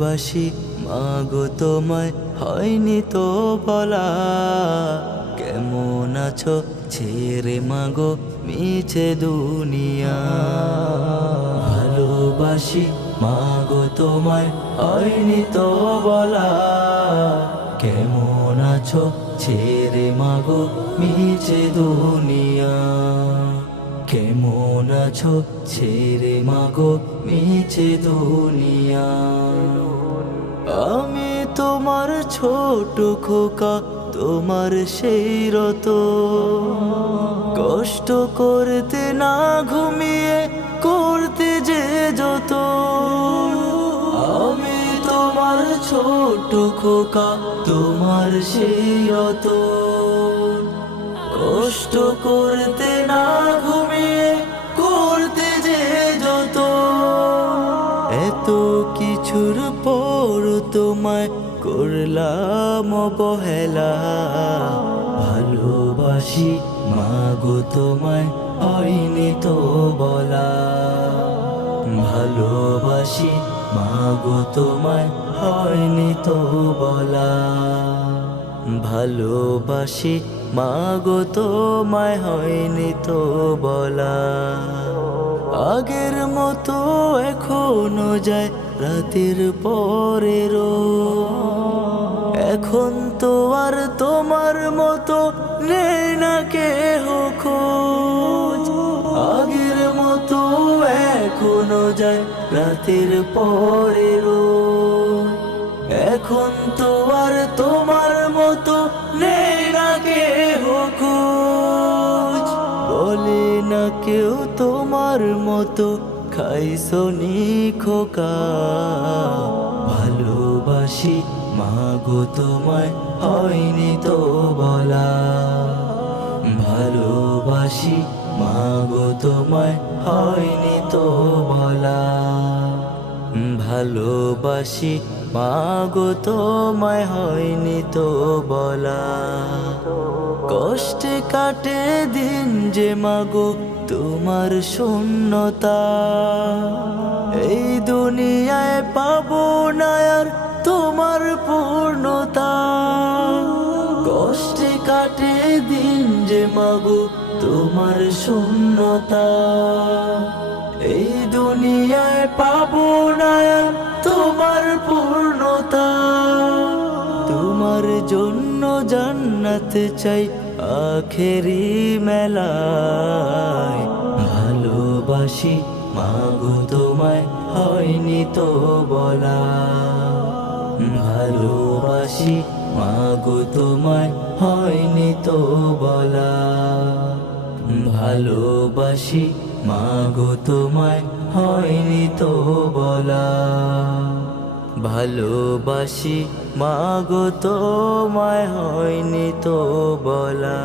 ভালোবাসি মাগো তোমায় হয়নি তো বলা। কেমন আছো ছেড়ে মাগো মিছে দুনিয়া। ভালোবাসি মাগো তোমায় হয়নি তো বলা। কেমন আছো ছেড়ে মাগো মিছে দুনিয়া। কেমন আছো ছেড়ে মাগো মিছে দুনিয়া। আমি তোমার ছোট খোকা, তোমার সেই রত কষ্ট করতে না ঘুমিয়ে করতে যে যত। আমি তোমার ছোট খোকা, তোমার সেই রত কষ্ট করতে না ঘুমিয়ে করতে যে যত। এত কিছুর পর তোমায় করলাম অবহেলা। ভালোবাসি মাগো তোমায় হয়নি তো বলা। ভালোবাসি মাগো তোমায় হয়নি তো বলা। ভালোবাসি মাগো তোমায় হয়নি তো বলা। আগের মতো এখনো যায় রাতের পরেরও। এখন তো আর তোমার মতো নেই না কেহ খোঁজ। আগের মতো এখনো যায় রাতের পরেরও। এখন তো আর তোমার মতো নেই না কেহ খোঁজ। বলে না কেউ তোমার মতো খাইছো নি খোকা। ভালোবাসি মাগো তোমায় হয়নি তো বলা। ভালোবাসি মাগো তোমায় হয়নি তো বলা। ভালোবাসি মাগো তোমায় হয়নি তো বলা। কষ্টে কাটে দিন যে মাগো তোমার শূন্যতা। এই দুনিয়ায় পাবো না আর তোমার পূর্ণতা। কষ্টে কাটে দিন যে মাগো তোমার শূন্যতা। এই দুনিয়ায় পাবো না আর তোমার পূর্ণতা। তোমার জন্য জান্নাত চাই আখেরি মেলায়। ভালোবাসি মাগো তোমায় হয়নি তো বলা। ভালোবাসি মাগো তোমায় হয়নি তো বলা। ভালোবাসি মাগো তোমায় হয়নি তো বলা। ভালোবাসি মাগো তোমায় হয়নি তো বলা।